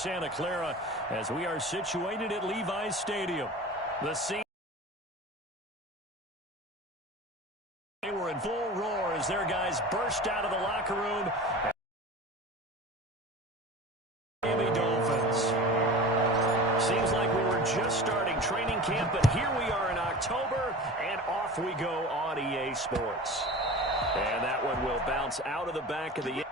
Santa Clara as we are situated at Levi's Stadium. The scene. They were in full roar as their guys burst out of the locker room. Miami Dolphins. Seems like we were just starting training camp, but here we are in October, and off we go on EA Sports. And that one will bounce out of the back of the...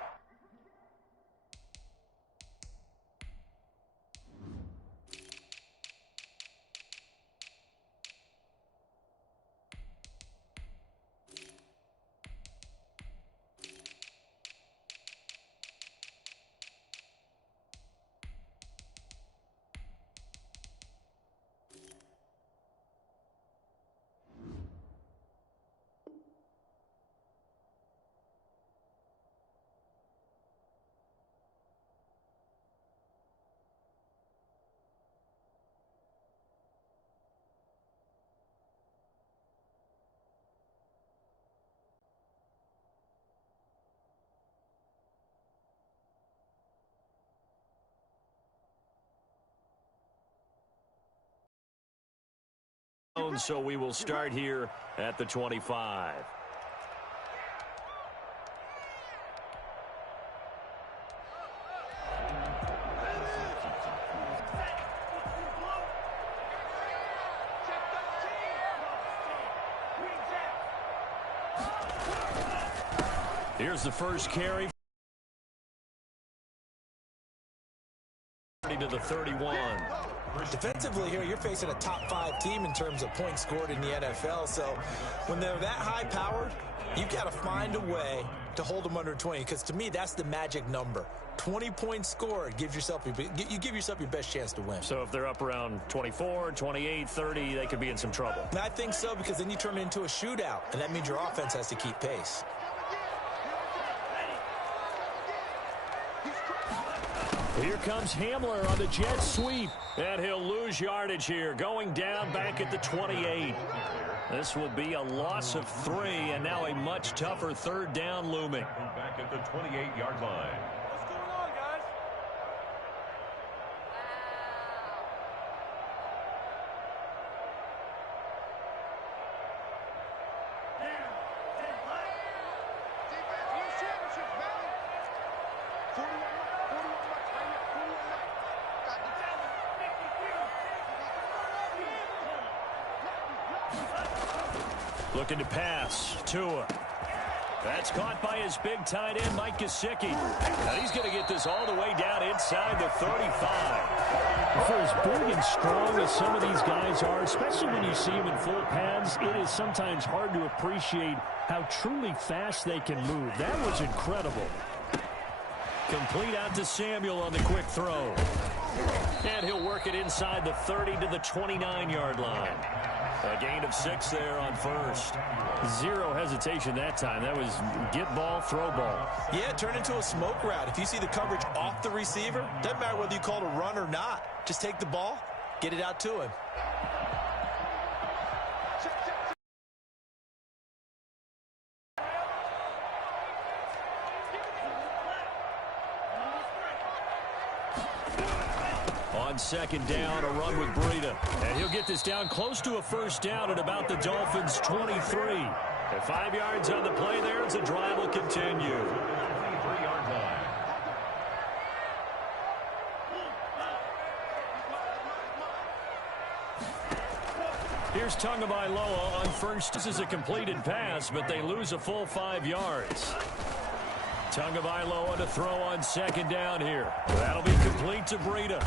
So we will start here at the 25. Here's the first carry. To the 31. Defensively here, you're facing a top 5 team in terms of points scored in the NFL. So when they're that high-powered, you've got to find a way to hold them under 20. Because to me, that's the magic number. 20 points scored gives yourself you give yourself your best chance to win. So if they're up around 24, 28, 30, they could be in some trouble. And I think so, because then you turn it into a shootout, and that means your offense has to keep pace. Here comes Hamler on the jet sweep, and he'll lose yardage here, going down back at the 28. This will be a loss of 3, and now a much tougher third down looming. Back at the 28-yard line. What's going on, guys? Looking to pass. Tua. That's caught by his big tight end, Mike Gesicki. Now he's going to get this all the way down inside the 35. For as big and strong as some of these guys are, especially when you see them in full pads, it is sometimes hard to appreciate how truly fast they can move. That was incredible. Complete out to Samuel on the quick throw. And he'll work it inside the 30 to the 29-yard line. A gain of 6 there on first. Zero hesitation that time. That was get ball, throw ball. Yeah, turn into a smoke route. If you see the coverage off the receiver, doesn't matter whether you call it a run or not. Just take the ball, get it out to him. Second down, a run with Breida. And he'll get this down close to a first down at about the Dolphins' 23. At 5 yards on the play there as the drive will continue. 3-yard line. Here's Tagovailoa on first. This is a completed pass, but they lose a full 5 yards. Tagovailoa to throw on second down here. That'll be complete to Breida.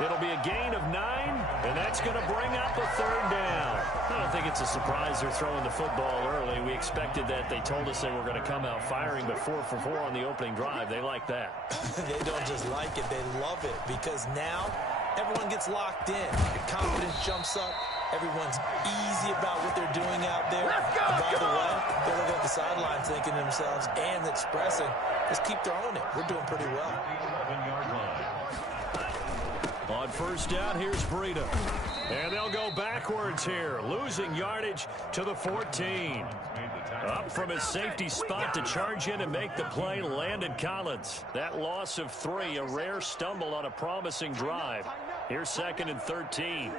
It'll be a gain of 9, and that's going to bring up a third down. I don't think it's a surprise they're throwing the football early. We expected that. They told us they were going to come out firing, but 4 for 4 on the opening drive. They like that. They don't just like it. They love it, because now everyone gets locked in. Your confidence jumps up. Everyone's easy about what they're doing out there. Let's go, and by the way, they're looking at the sideline thinking to themselves and expressing, let's keep throwing it. We're doing pretty well. 11-yard line. On first down, here's Breida. And they'll go backwards here, losing yardage to the 14. Up from his safety spot to charge in and make the play, Landon Collins. That loss of 3, a rare stumble on a promising drive. Here's 2nd and 13.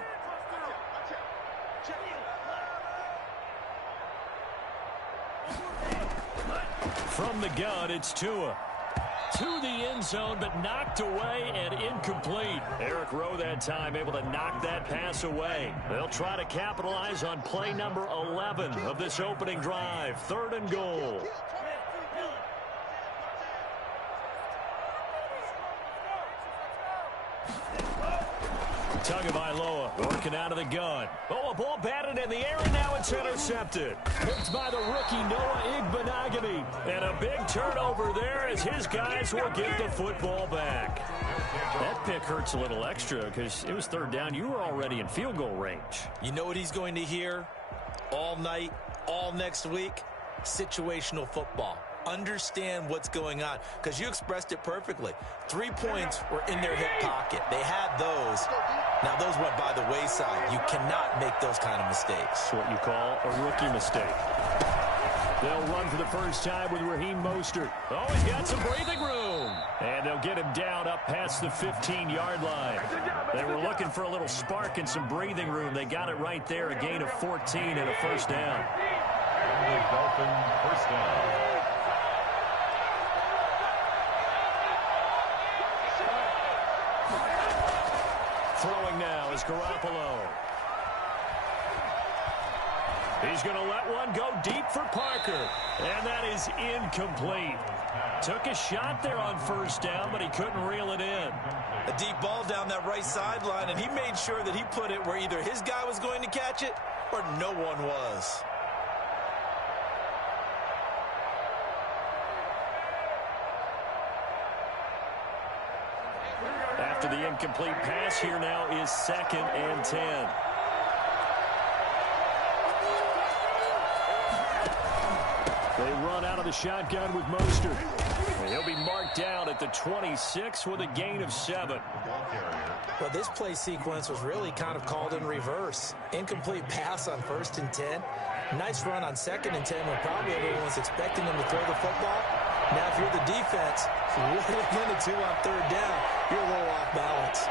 From the gun, it's Tua. To the end zone, but knocked away and incomplete. Eric Rowe that time able to knock that pass away. They'll try to capitalize on play number 11 of this opening drive. 3rd and goal. Tagovailoa working out of the gun. Oh, a ball batted in the air, and now it's intercepted. Picked by the rookie Noah Igbenogany. And a big turnover there as his guys will get the football back. That pick hurts a little extra because it was 3rd down. You were already in field goal range. You know what he's going to hear all night, all next week? Situational football. Understand what's going on, because you expressed it perfectly. 3 points were in their hip pocket. They had those. Now those went by the wayside. You cannot make those kind of mistakes. What you call a rookie mistake. They'll run for the first time with Raheem Mostert. Oh, he's got some breathing room. And they'll get him down up past the 15-yard line. They were looking for a little spark and some breathing room. They got it right there, a gain of 14 and a first down. Dolphin first down. Throwing now is Garoppolo. He's going to let one go deep for Parker. And that is incomplete. Took a shot there on first down, but he couldn't reel it in. A deep ball down that right sideline, and he made sure that he put it where either his guy was going to catch it or no one was. After the incomplete pass, here now is 2nd and 10. They run out of the shotgun with Mostert. And he'll be marked down at the 26 with a gain of 7. Well, this play sequence was really kind of called in reverse. Incomplete pass on 1st and 10. Nice run on 2nd and 10 when probably everyone was expecting him to throw the football. Now, if you're the defense, really looking to on 3rd down, you're a little off balance.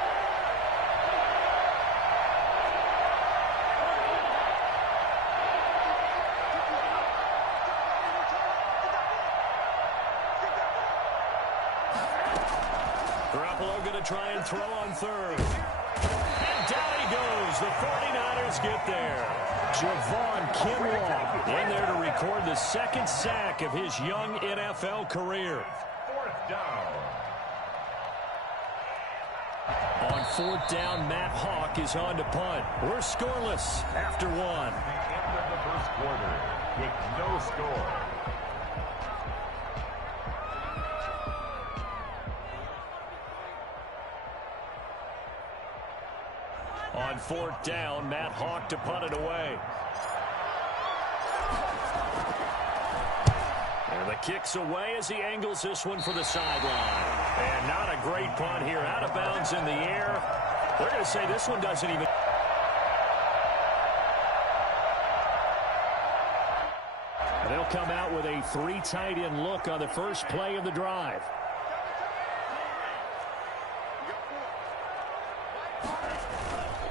Garoppolo going to try and throw on 3rd. And down he goes. The 49ers get there. Javon Kinlaw in there to record the 2nd sack of his young NFL career. 4th down. On 4th down, Matt Hawk is on to punt. We're scoreless after 1. The end of the first quarter with no score. On 4th down, Matt Hawk to punt it away. And the kick's away as he angles this one for the sideline. And not a great punt here. Out of bounds in the air. They're going to say this one doesn't even... They'll come out with a 3 tight end look on the first play of the drive.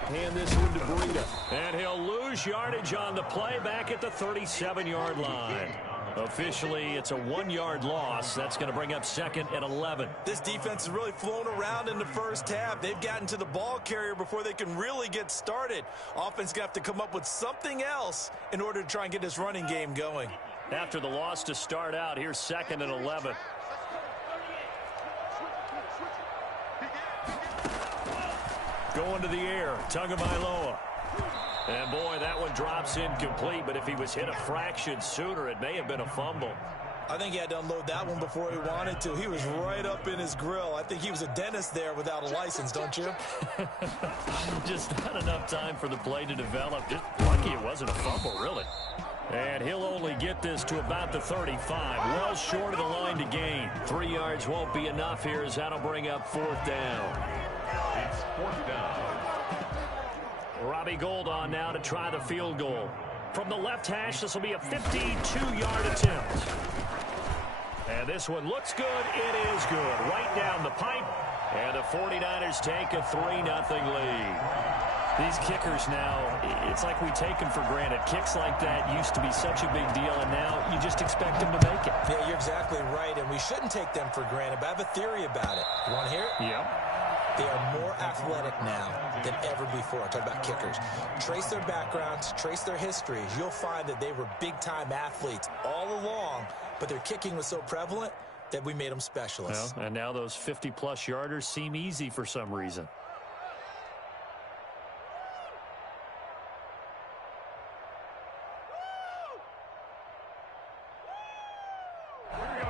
Hand this one to Breida. And he'll lose yardage on the play back at the 37-yard line. Officially, it's a 1-yard loss. That's going to bring up 2nd and 11. This defense has really flown around in the first half. They've gotten to the ball carrier before they can really get started. Offense going to have to come up with something else in order to try and get this running game going. After the loss to start out, here's 2nd and 11. Going to the air, Tagovailoa. And boy, that one drops incomplete, but if he was hit a fraction sooner, it may have been a fumble. I think he had to unload that one before he wanted to. He was right up in his grill. I think he was a dentist there without a license, don't you? Just not enough time for the play to develop. Just lucky it wasn't a fumble, really. And he'll only get this to about the 35. Well short of the line to gain. 3 yards won't be enough here as that'll bring up 4th down. It's 4th down. Robbie Gould on now to try the field goal. From the left hash, this will be a 52-yard attempt. And this one looks good. It is good. Right down the pipe. And the 49ers take a 3-0 lead. These kickers now, it's like we take them for granted. Kicks like that used to be such a big deal, and now you just expect them to make it. Yeah, you're exactly right, and we shouldn't take them for granted, but I have a theory about it. You want to hear it? Yep. They are more athletic now than ever before. Talk about kickers. Trace their backgrounds, trace their histories. You'll find that they were big-time athletes all along, but their kicking was so prevalent that we made them specialists. Well, and now those 50-plus yarders seem easy for some reason.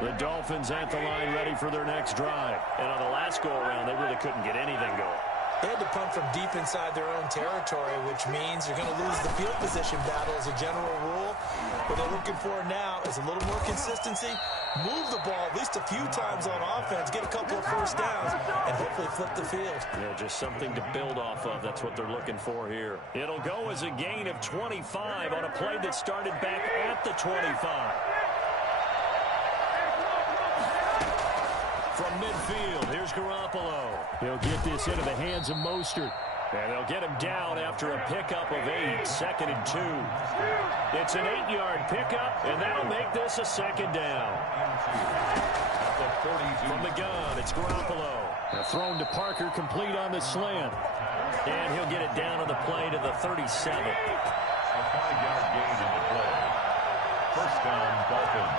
The Dolphins at the line ready for their next drive. And on the last go-around, they really couldn't get anything going. They had to punt from deep inside their own territory, which means you're going to lose the field position battle as a general rule. What they're looking for now is a little more consistency, move the ball at least a few times on offense, get a couple of first downs, and hopefully flip the field. Yeah, just something to build off of. That's what they're looking for here. It'll go as a gain of 25 on a play that started back at the 25. From midfield, here's Garoppolo. He'll get this into the hands of Mostert. And they'll get him down after a pickup of 8, 2nd and 2. It's an 8-yard pickup, and that'll make this a 2nd down. From the gun, it's Garoppolo. Now thrown to Parker, complete on the slant. And he'll get it down on the play to the 37. A 5-yard gain on the play. First down, Dolphins.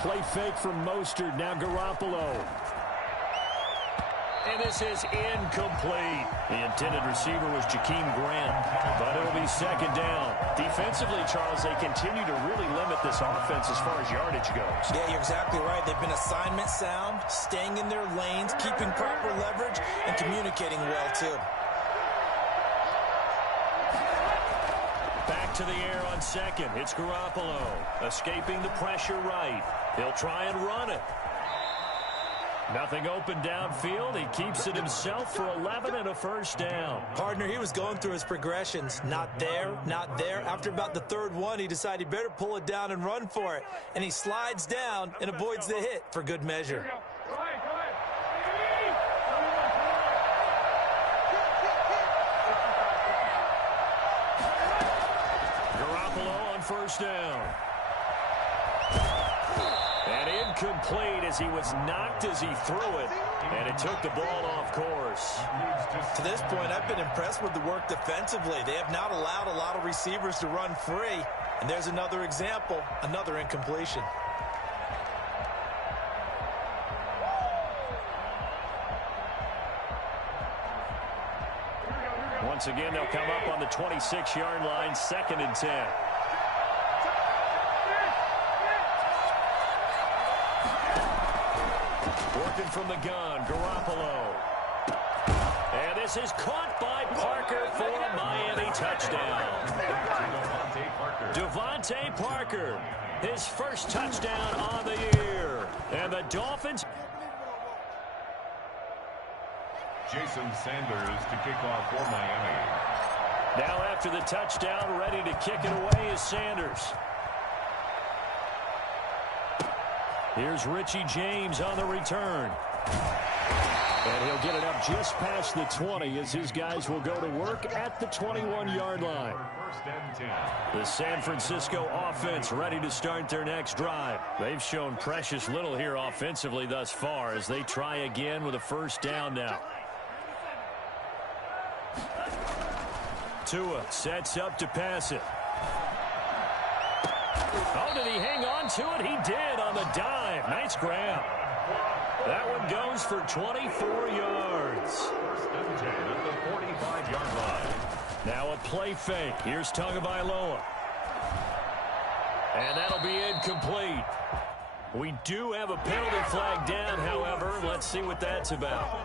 Play fake from Mostert, now Garoppolo. And this is incomplete. The intended receiver was Jakeem Grant, but it'll be 2nd down. Defensively, Charles, they continue to really limit this offense as far as yardage goes. Yeah, you're exactly right. They've been assignment sound, staying in their lanes, keeping proper leverage, and communicating well, too. Back to the air on 2nd. It's Garoppolo, escaping the pressure right. He'll try and run it. Nothing open downfield. He keeps it himself for 11 and a first down. Partner, he was going through his progressions. Not there, not there. After about the 3rd one, he decided he better pull it down and run for it. And he slides down and avoids the hit for good measure. Garoppolo on first down. And incomplete as he was knocked as he threw it. And it took the ball off course. To this point, I've been impressed with the work defensively. They have not allowed a lot of receivers to run free. And there's another example, another incompletion. Once again, they'll come up on the 26-yard line, 2nd and 10. Working from the gun, Garoppolo. And this is caught by Parker for a Miami touchdown. Devontae Parker, his first touchdown on the year. And the Dolphins... Jason Sanders to kick off for Miami. Now after the touchdown, ready to kick it away is Sanders. Here's Richie James on the return. And he'll get it up just past the 20 as his guys will go to work at the 21-yard line. First and 10. The San Francisco offense ready to start their next drive. They've shown precious little here offensively thus far as they try again with a first down now. Tua sets up to pass it. Oh, did he hang on to it? He did on the dive. Nice grab. That one goes for 24 yards. First and 10 at the 45-yard line. Now a play fake. Here's Tagovailoa. And that'll be incomplete. We do have a penalty flag down, however. Let's see what that's about.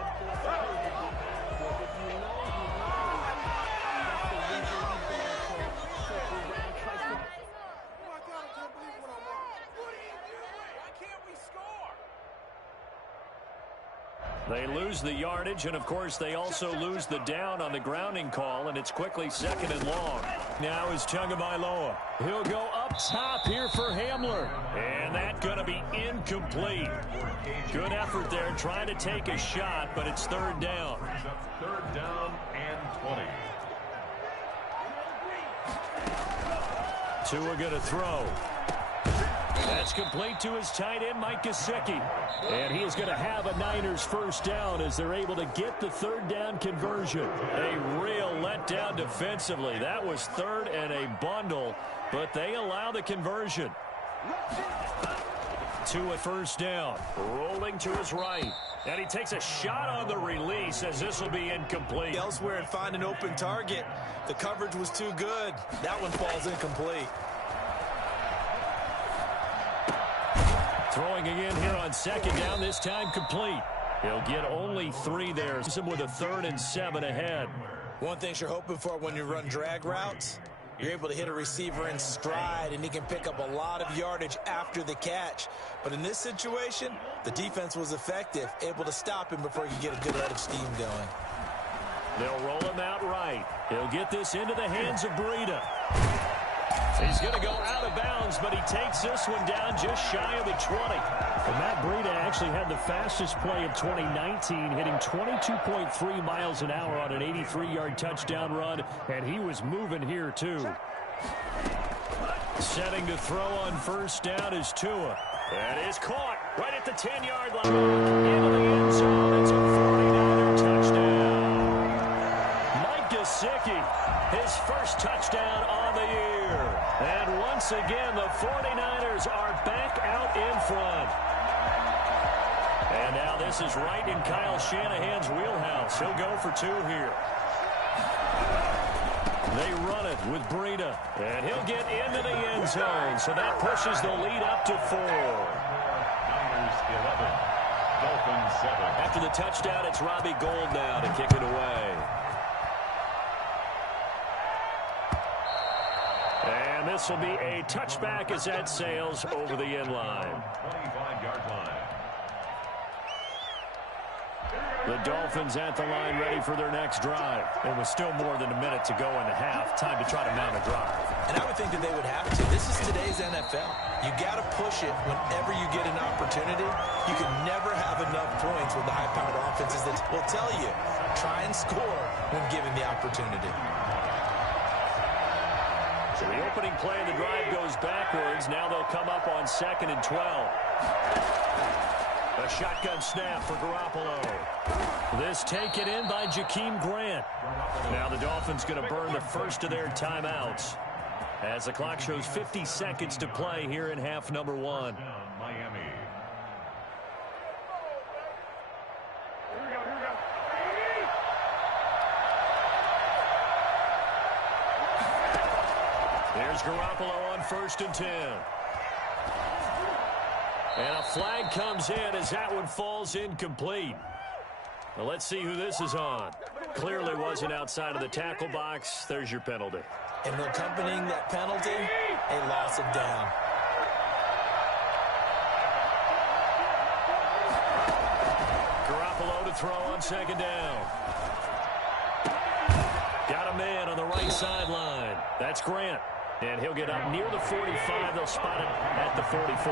They lose the yardage, and, of course, they also lose the down on the grounding call, and it's quickly 2nd and long. Now is Tagovailoa. He'll go up top here for Hamler, and that's going to be incomplete. Good effort there trying to take a shot, but it's 3rd down. 3rd down and 20. Tua going to throw. That's complete to his tight end, Mike Gesicki. And he is going to have a Niners 1st down as they're able to get the 3rd down conversion. A real letdown defensively. That was 3rd and a bundle, but they allow the conversion. Tua 1st down. Rolling to his right. And he takes a shot on the release as this will be incomplete. Elsewhere and find an open target. The coverage was too good. That one falls incomplete. Throwing again here on 2nd down, this time complete. He'll get only 3 there. With a 3rd and 7 ahead. One thing you're hoping for when you run drag routes, you're able to hit a receiver in stride, and he can pick up a lot of yardage after the catch. But in this situation, the defense was effective, able to stop him before he could get a good head of steam going. They'll roll him out right. He'll get this into the hands of Breida. He's going to go out of bounds, but he takes this one down just shy of the 20. And Matt Breida actually had the fastest play of 2019, hitting 22.3 miles an hour on an 83-yard touchdown run, and he was moving here too. Setting to throw on 1st down is Tua. That is caught right at the 10-yard line. Into the end zone. It's a 49er touchdown. Mike Gesicki, his 1st touchdown on the year. And once again, the 49ers are back out in front. And now this is right in Kyle Shanahan's wheelhouse. He'll go for 2 here. They run it with Breida. And he'll get into the end zone. So that pushes the lead up to 4. Niners 11. Dolphins 7. After the touchdown, it's Robbie Gould now to kick it away. And this will be a touchback as that sails over the end line. 25-yard line. The Dolphins at the line ready for their next drive. It was still more than a minute to go in the half. Time to try to mount a drive. And I would think that they would have to. This is today's NFL. You got to push it whenever you get an opportunity. You can never have enough points with the high-powered offenses that will tell you, try and score when given the opportunity. So the opening play of the drive goes backwards. Now they'll come up on 2nd and 12. A shotgun snap for Garoppolo. This taken in by Jakeem Grant. Now the Dolphins going to burn the first of their timeouts as the clock shows 50 seconds to play here in half number 1. Miami. Here's Garoppolo on 1st and 10. And a flag comes in as that one falls incomplete. Well, let's see who this is on. Clearly wasn't outside of the tackle box. There's your penalty. And accompanying that penalty, a loss of down. Garoppolo to throw on 2nd down. Got a man on the right sideline. That's Grant. And he'll get up near the 45. They'll spot him at the 44.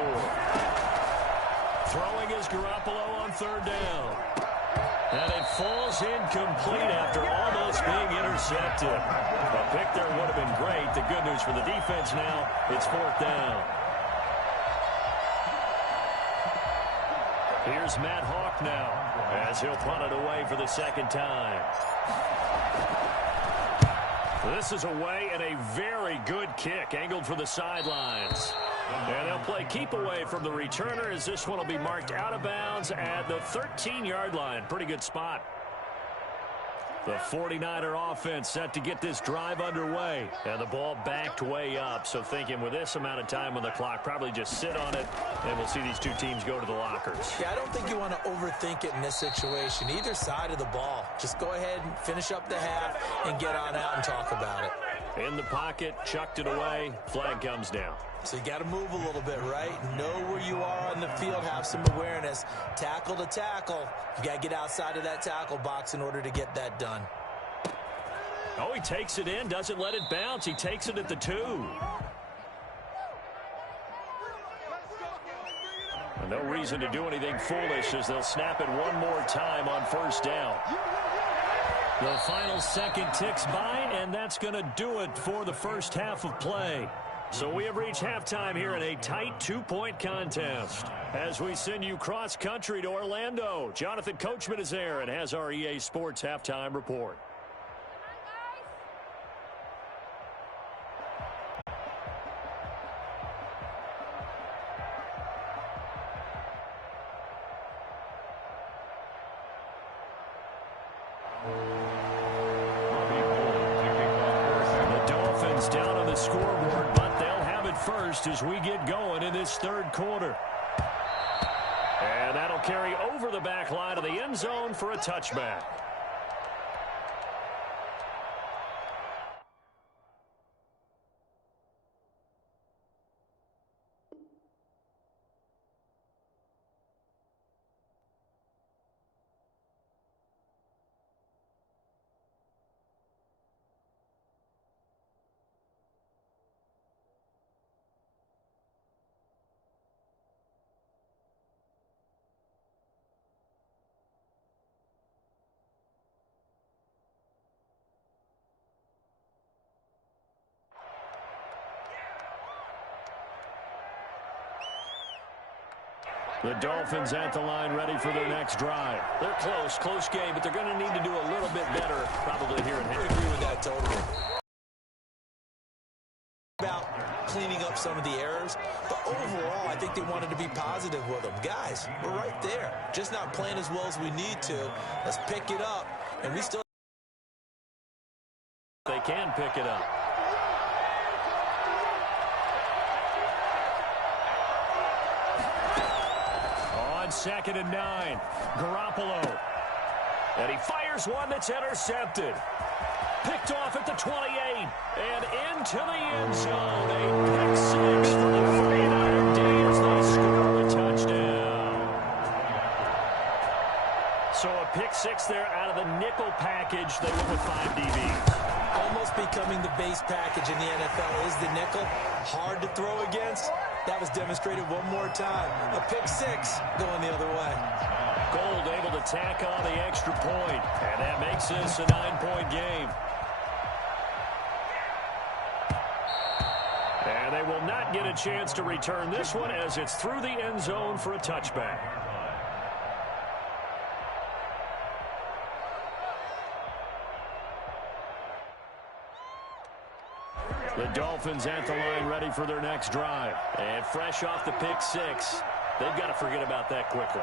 Throwing is Garoppolo on 3rd down. And it falls incomplete after almost being intercepted. A pick there would have been great. The good news for the defense now, it's 4th down. Here's Matt Hawk now as he'll punt it away for the 2nd time. This is away and a very good kick angled for the sidelines. And they'll play keep away from the returner as this one will be marked out of bounds at the 13-yard line. Pretty good spot. The 49er offense set to get this drive underway. And the ball backed way up. So thinking with this amount of time on the clock, probably just sit on it, and we'll see these two teams go to the lockers. Yeah, I don't think you want to overthink it in this situation. Either side of the ball. Just go ahead and finish up the half and get on out and talk about it. In the pocket, chucked it away, flag comes down. So you got to move a little bit, right? Know where you are on the field, have some awareness. Tackle to tackle. You got to get outside of that tackle box in order to get that done. Oh, he takes it in, doesn't let it bounce. He takes it at the 2. And no reason to do anything foolish as they'll snap it one more time on first down. The final second ticks by, and that's going to do it for the first half of play. So we have reached halftime here in a tight 2-point contest. As we send you cross-country to Orlando, Jonathan Coachman is there and has our EA Sports halftime report. Down on the scoreboard, but they'll have it first as we get going in this third quarter. And that'll carry over the back line of the end zone for a touchback. The Dolphins at the line ready for their next drive. They're close game, but they're going to need to do a little bit better probably here in I agree with that totally. About cleaning up some of the errors, but overall, I think they wanted to be positive with them. Guys, we're right there. Just not playing as well as we need to. Let's pick it up, and we still... They can pick it up. On 2nd and 9, Garoppolo. And he fires one that's intercepted. Picked off at the 28 and into the end zone. A pick 6 for the 49er D as they score the touchdown. So a pick 6 there out of the nickel package. They went with 5 DBs. Almost becoming the base package in the NFL is the nickel. Hard to throw against. That was demonstrated one more time. A pick 6 going the other way. Gold able to tack on the extra point, and that makes this a 9-point game. And they will not get a chance to return this one as it's through the end zone for a touchback. The Dolphins at the line ready for their next drive. And fresh off the pick 6, they've got to forget about that quickly.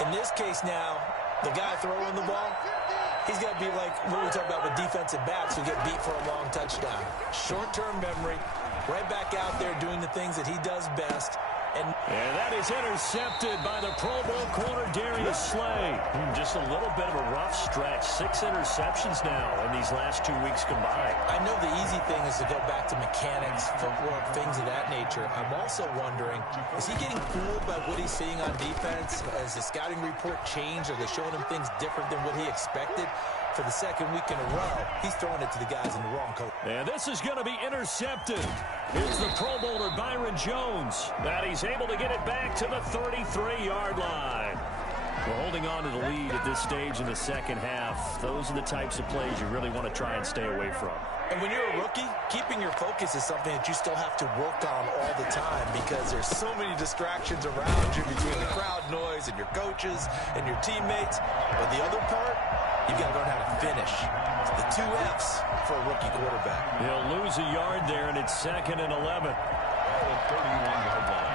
In this case now, the guy throwing the ball, he's got to be like what we talk about with defensive backs who get beat for a long touchdown. Short-term memory, right back out there doing the things that he does best. And that is intercepted by the Pro Bowl corner Darius Slay. Just a little bit of a rough stretch. 6 interceptions now in these last 2 weeks combined. I know the easy thing is to go back to mechanics, footwork, things of that nature. I'm also wondering, is he getting fooled by what he's seeing on defense? Has the scouting report changed? Are they showing him things different than what he expected? For the second week in a row, he's throwing it to the guys in the wrong coat. And this is going to be intercepted. Here's the Pro Bowler Byron Jones. That he's able to get it back to the 33-yard line. We're holding on to the lead at this stage in the second half. Those are the types of plays you really want to try and stay away from. And when you're a rookie, keeping your focus is something that you still have to work on all the time because there's so many distractions around you between the crowd noise and your coaches and your teammates. But the other part, you've got to learn how to finish. It's the 2 Fs for a rookie quarterback. He'll lose a yard there, and it's 2nd and 11. 31-yard line.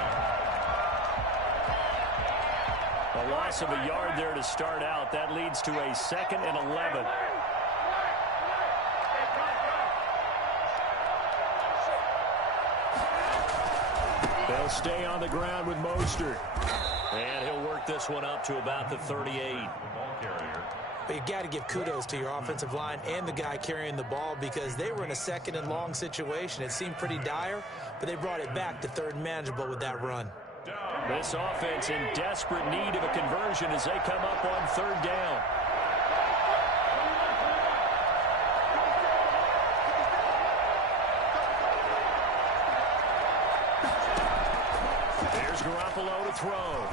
A loss of a yard there to start out. That leads to a 2nd and 11. They'll stay on the ground with Mostert. And he'll work this one up to about the 38. The ball carrier. But you got to give kudos to your offensive line and the guy carrying the ball because they were in a second and long situation. It seemed pretty dire, but they brought it back to third and manageable with that run. This offense in desperate need of a conversion as they come up on third down. There's Garoppolo to throw.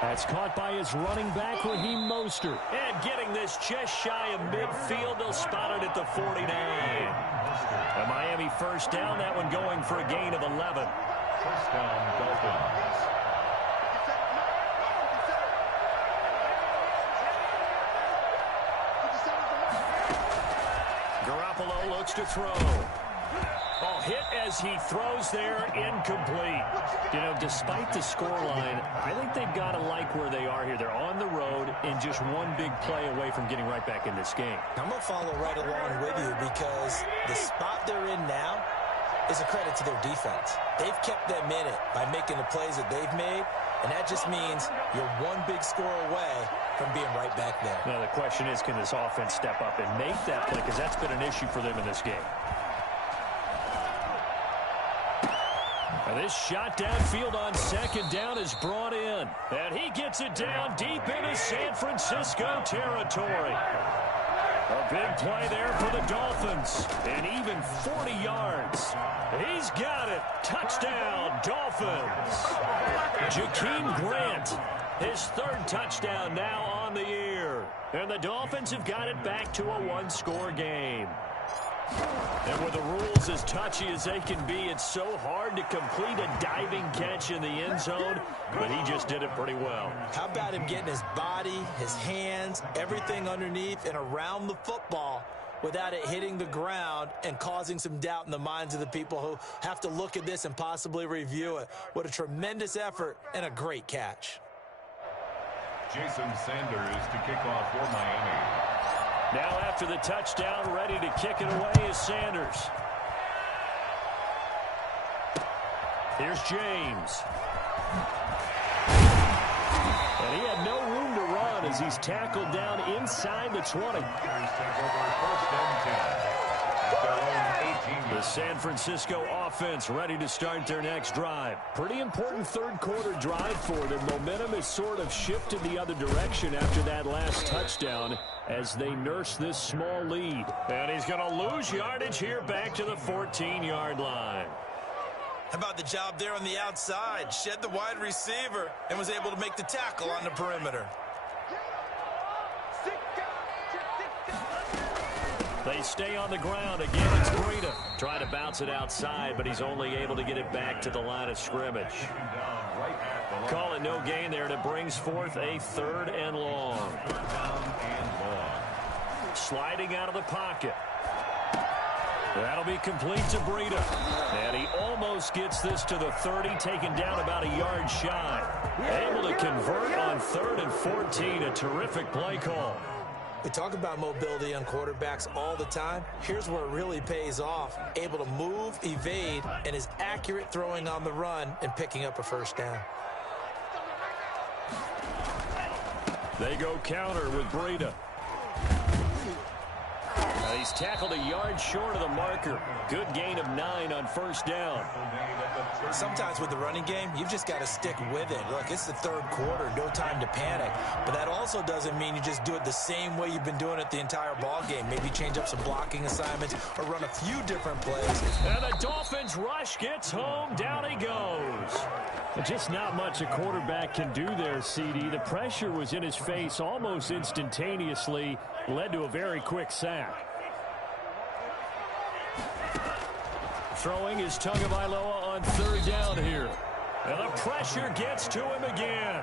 That's caught by his running back, Raheem Mostert. And getting this just shy of midfield, they'll spot it at the 49. A Miami first down, that one going for a gain of 11. First down, Dolphins. Garoppolo looks to throw. Oh, hit as he throws there, incomplete. You know, despite the scoreline, I think they've got to like where they are here. They're on the road and just one big play away from getting right back in this game. I'm going to follow right along with you because the spot they're in now is a credit to their defense. They've kept them in it by making the plays that they've made, and that just means you're one big score away from being right back there. Now, the question is, can this offense step up and make that play? Because that's been an issue for them in this game. Now this shot downfield on second down is brought in. And he gets it down deep into San Francisco territory. A big play there for the Dolphins. And even 40 yards. He's got it. Touchdown, Dolphins. Jakeem Grant, his third touchdown now on the year. And the Dolphins have got it back to a one-score game. And with the rules as touchy as they can be, it's so hard to complete a diving catch in the end zone, but he just did it pretty well. How about him getting his body, his hands, everything underneath and around the football without it hitting the ground and causing some doubt in the minds of the people who have to look at this and possibly review it. What a tremendous effort and a great catch. Jason Sanders to kick off for Miami. Now after the touchdown, ready to kick it away is Sanders. Here's James. And he had no room to run as he's tackled down inside the 20. The San Francisco offense ready to start their next drive. Pretty important third quarter drive for them. Momentum has sort of shifted the other direction after that last touchdown as they nurse this small lead. And he's going to lose yardage here back to the 14-yard line. How about the job there on the outside? Shed the wide receiver and was able to make the tackle on the perimeter. They stay on the ground. Again, it's Breida. Trying to bounce it outside, but he's only able to get it back to the line of scrimmage. Call it no gain there, and it brings forth a third and long. Sliding out of the pocket. That'll be complete to Breida. And he almost gets this to the 30, taken down about a yard shy. Able to convert on 3rd and 14. A terrific play call. We talk about mobility on quarterbacks all the time. Here's where it really pays off. Able to move, evade, and is accurate throwing on the run and picking up a first down. They go counter with Breida. He's tackled a yard short of the marker. Good gain of 9 on first down. Sometimes with the running game, you've just got to stick with it. Look, it's the third quarter, no time to panic. But that also doesn't mean you just do it the same way you've been doing it the entire ball game. Maybe change up some blocking assignments or run a few different plays. And the Dolphins rush gets home. Down he goes. Just not much a quarterback can do there, CD. The pressure was in his face almost instantaneously. Led to a very quick sack. Throwing is Tagovailoa on third down here. And the pressure gets to him again.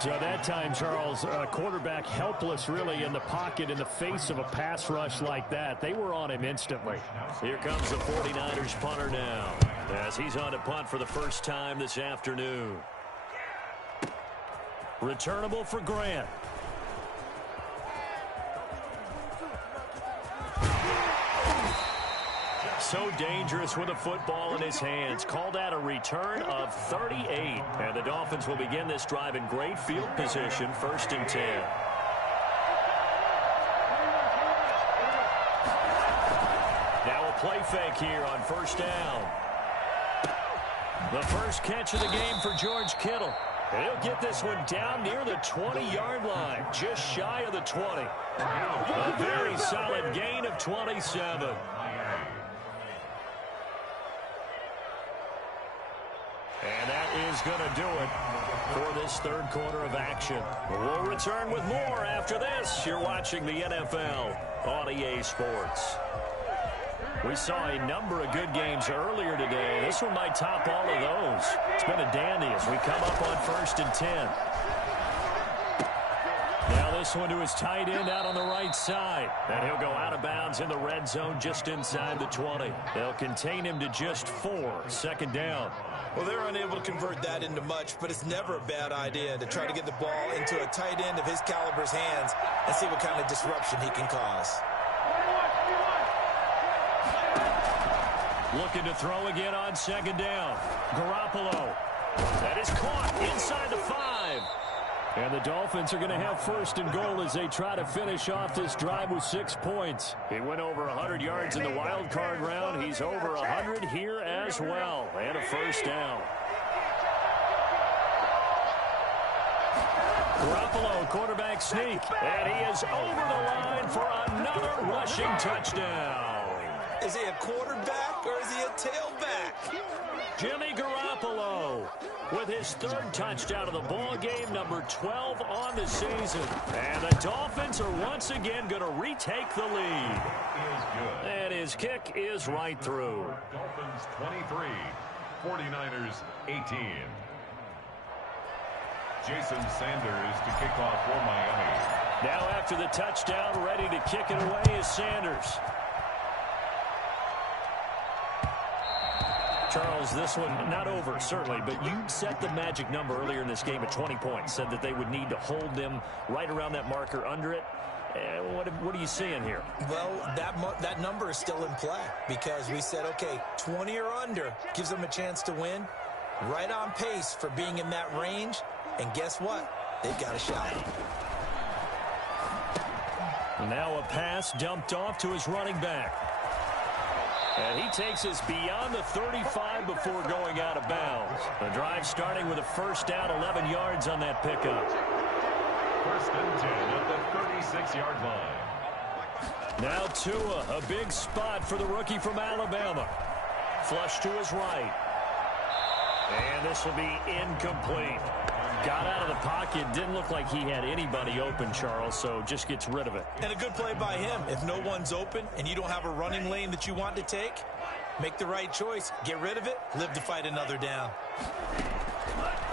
So that time, Charles, quarterback helpless really in the pocket in the face of a pass rush like that. They were on him instantly. Here comes the 49ers punter now as he's on to punt for the first time this afternoon. Returnable for Grant. So dangerous with a football in his hands. Call that a return of 38. And the Dolphins will begin this drive in great field position, 1st and 10. fake here on first down. The first catch of the game for George Kittle. And he'll get this one down near the 20-yard line, just shy of the 20. A very solid gain of 27. And that is going to do it for this third quarter of action. We'll return with more after this. You're watching the NFL on EA Sports. We saw a number of good games earlier today. This one might top all of those. It's been a dandy as we come up on 1st and 10. Now this one to his tight end out on the right side. And he'll go out of bounds in the red zone just inside the 20. They'll contain him to just 4. Second down. Well, they're unable to convert that into much, but it's never a bad idea to try to get the ball into a tight end of his caliber's hands and see what kind of disruption he can cause. Looking to throw again on second down. Garoppolo. That is caught inside the 5. And the Dolphins are going to have first and goal as they try to finish off this drive with 6 points. He went over 100 yards in the wild card round. He's over 100 here as well. And a first down. Garoppolo, quarterback sneak. And he is over the line for another rushing touchdown. Is he a quarterback or is he a tailback? Jimmy Garoppolo with his 3rd touchdown of the ball game, number 12 on the season. And the Dolphins are once again going to retake the lead. And his kick is right through. Dolphins 23, 49ers 18. Jason Sanders to kick off for Miami. Now after the touchdown, ready to kick it away is Sanders. Charles, this one not over, certainly, but you set the magic number earlier in this game at 20 points, said that they would need to hold them right around that marker under it. What are you seeing here? Well, that number is still in play because we said, okay, 20 or under gives them a chance to win. Right on pace for being in that range, and guess what? They've got a shot. Now a pass dumped off to his running back. And he takes us beyond the 35 before going out of bounds. The drive starting with a first down, 11 yards on that pickup. First and 10 at the 36-yard line. Now Tua, a big spot for the rookie from Alabama. Flush to his right. And this will be incomplete. Got out of the pocket. Didn't look like he had anybody open, Charles, so just gets rid of it. And a good play by him. If no one's open and you don't have a running lane that you want to take, make the right choice. Get rid of it. Live to fight another down.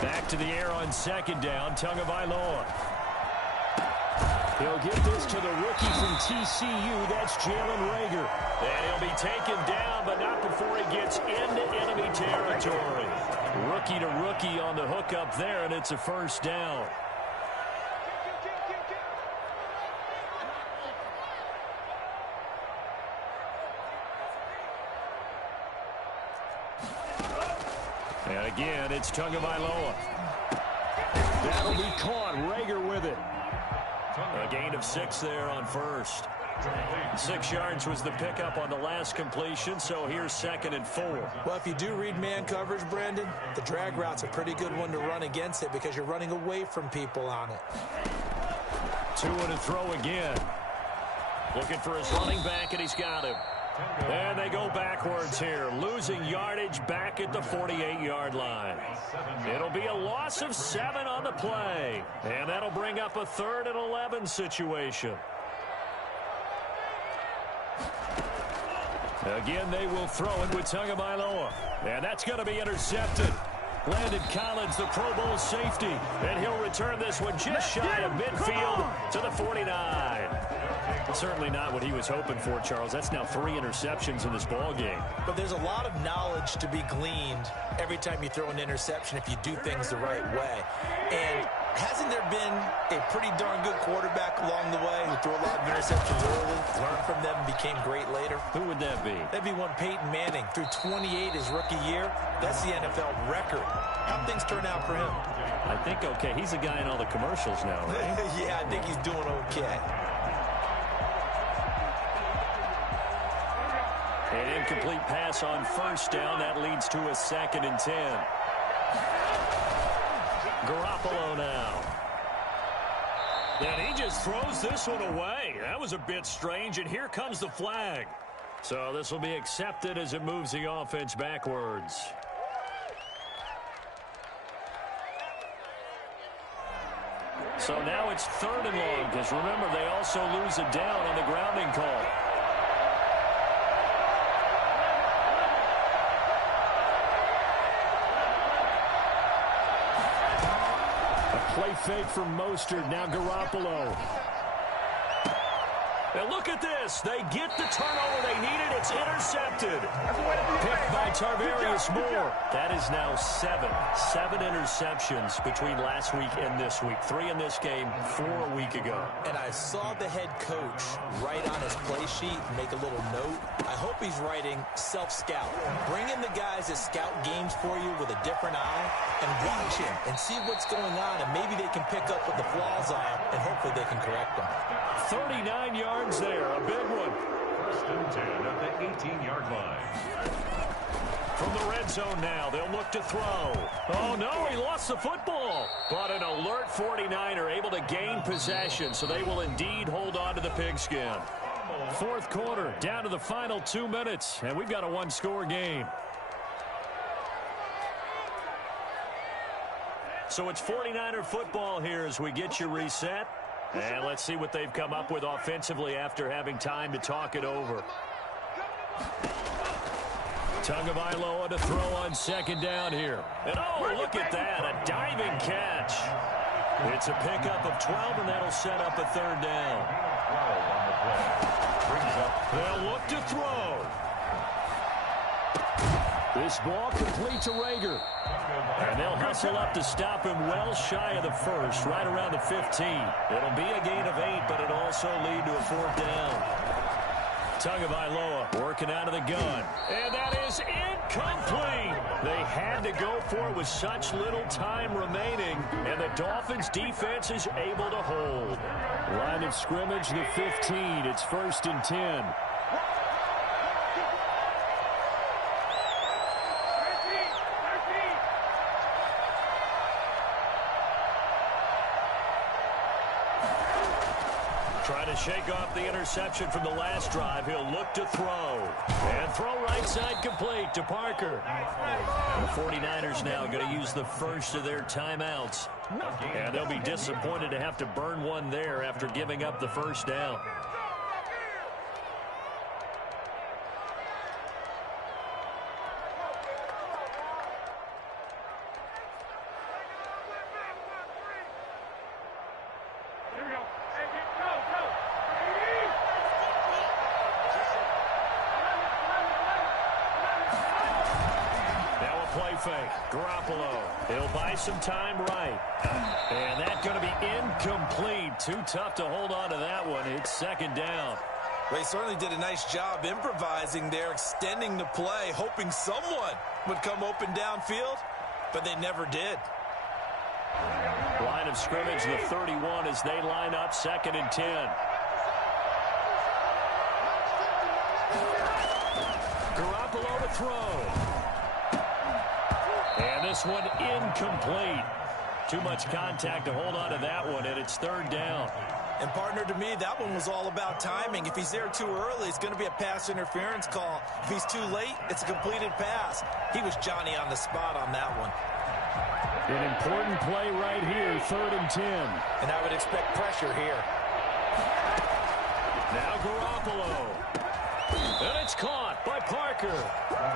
Back to the air on second down. Tagovailoa. He'll get this to the rookie from TCU. That's Jalen Reagor. And he'll be taken down, but not before he gets into enemy territory. Rookie to rookie on the hook up there, and it's a first down. And again, it's Tagovailoa. That'll be caught. Reagor with it. A gain of 6 there on first. 6 yards was the pickup on the last completion, so here's 2nd and 4. Well, if you do read man coverage, Brandon, the drag route's a pretty good one to run against it because you're running away from people on it. 2 to throw again. Looking for his running back, and he's got him. And they go backwards here, losing yardage back at the 48-yard line. It'll be a loss of 7 on the play, and that'll bring up a 3rd and 11 situation. Again, they will throw it with Tagovailoa, and that's going to be intercepted. Landon Collins, the Pro Bowl safety, and he'll return this one just shy of midfield to the 49. Certainly not what he was hoping for, Charles. That's now 3 interceptions in this ball game. But there's a lot of knowledge to be gleaned every time you throw an interception if you do things the right way. And hasn't there been a pretty darn good quarterback along the way who threw a lot of interceptions early, learned from them, and became great later? Who would that be? That'd be one Peyton Manning. Threw 28 his rookie year. That's the NFL record. How'd things turn out for him? I think okay. He's a guy in all the commercials now, right? Yeah, I think he's doing okay. And in incomplete pass on first down. That leads to a 2nd and 10. Garoppolo now. And he just throws this one away. That was a bit strange, and here comes the flag. So this will be accepted as it moves the offense backwards. So now it's 3rd and long, because remember, they also lose it down on the grounding call. Play fake from Mostert. Now Garoppolo. And look at this. They get the turnover they needed. It's intercepted. Picked by Tarvarius Moore. That is now 7. 7 interceptions between last week and this week. 3 in this game, 4 a week ago. And I saw the head coach write on his play sheet, make a little note. I hope he's writing self-scout. Bring in the guys that scout games for you with a different eye and watch him and see what's going on, and maybe they can pick up what the flaws are, and hopefully they can correct them. 39 yards there, a big one. 1st and 10 at the 18-yard line. From the red zone now, they'll look to throw. Oh, no, he lost the football. But an alert 49er able to gain possession, so they will indeed hold on to the pigskin. 4th quarter, down to the final 2 minutes, and we've got a 1-score game. So it's 49er football here as we get you reset. And let's see what they've come up with offensively after having time to talk it over. Tagovailoa to throw on 2nd down here. And oh, look at that, a diving catch. It's a pickup of 12, and that'll set up a 3rd down. 12 on the play. Brings up. They'll look to throw. This ball complete to Rager. And they'll hustle up to stop him well shy of the 1st, right around the 15. It'll be a gain of 8, but it'll also lead to a 4th down. Tagovailoa working out of the gun. And that is incomplete. They had to go for it with such little time remaining, and the Dolphins defense is able to hold. Line of scrimmage, the 15. It's 1st and 10. Trying to shake off the interception from the last drive. He'll look to throw. And throw right side complete to Parker. The 49ers now going to use the first of their timeouts. And they'll be disappointed to have to burn one there after giving up the 1st down. Fake. Garoppolo. He'll buy some time right. And that's going to be incomplete. Too tough to hold on to that one. It's 2nd down. They certainly did a nice job improvising there, extending the play, hoping someone would come open downfield, but they never did. Line of scrimmage, the 31 as they line up 2nd and 10. Garoppolo to throw. And this one incomplete. Too much contact to hold on to that one, and it's 3rd down. And, partner, to me, that one was all about timing. If he's there too early, it's going to be a pass interference call. If he's too late, it's a completed pass. He was Johnny on the spot on that one. An important play right here, 3rd and 10. And I would expect pressure here. Now Garoppolo. And it's caught by Parker.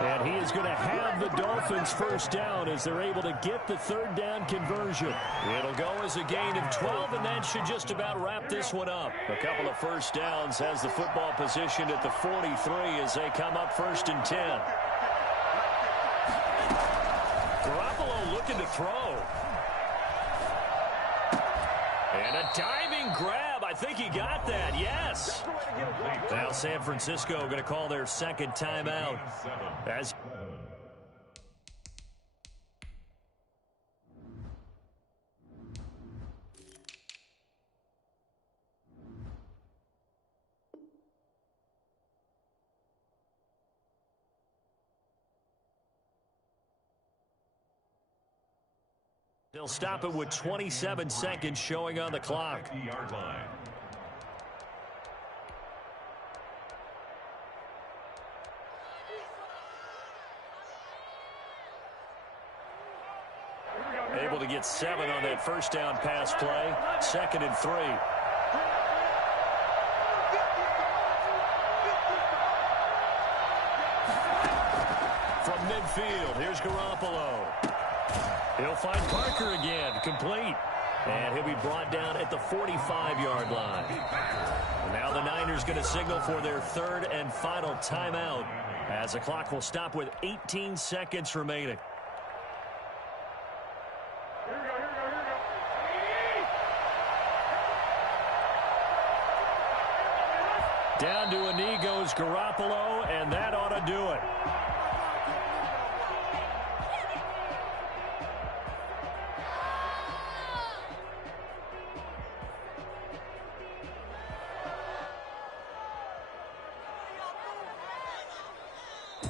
And he is going to have the Dolphins 1st down as they're able to get the 3rd down conversion. It'll go as a gain of 12, and that should just about wrap this one up. A couple of 1st downs has the football positioned at the 43 as they come up 1st and 10. Garoppolo looking to throw. And a diving grab. I think he got that. Yes. Now San Francisco going to call their 2nd timeout. As They'll stop it with 27 seconds showing on the clock. 50-yard line. Able to get 7 on that first down pass play. 2nd and 3. From midfield, here's Garoppolo. He'll find Parker again, complete. And he'll be brought down at the 45-yard line. And now the Niners going to signal for their 3rd and final timeout, as the clock will stop with 18 seconds remaining. Down to a knee goes Garoppolo, and that ought to do it.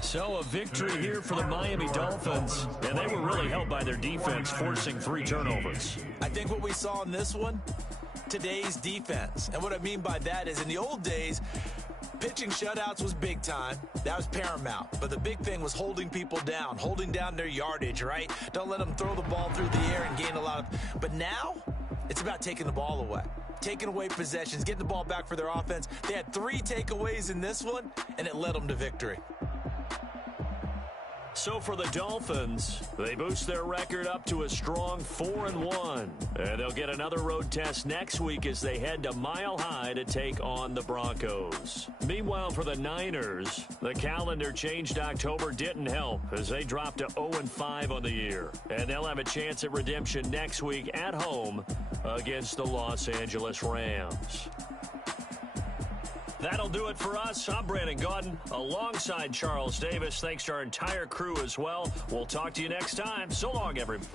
So a victory here for the Miami Dolphins, and they were really helped by their defense, forcing 3 turnovers. I think what we saw in this one, today's defense. And what I mean by that is in the old days, pitching shutouts was big time. That was paramount. But the big thing was holding people down, holding down their yardage, right? Don't let them throw the ball through the air and gain a lot of... But now, it's about taking the ball away. Taking away possessions, getting the ball back for their offense. They had 3 takeaways in this one, and it led them to victory. So for the Dolphins, they boost their record up to a strong 4-1. And they'll get another road test next week as they head to Mile High to take on the Broncos. Meanwhile, for the Niners, the calendar changed October didn't help as they dropped to 0-5 on the year. And they'll have a chance at redemption next week at home against the Los Angeles Rams. That'll do it for us. I'm Brandon Gaudin alongside Charles Davis. Thanks to our entire crew as well. We'll talk to you next time. So long, everyone.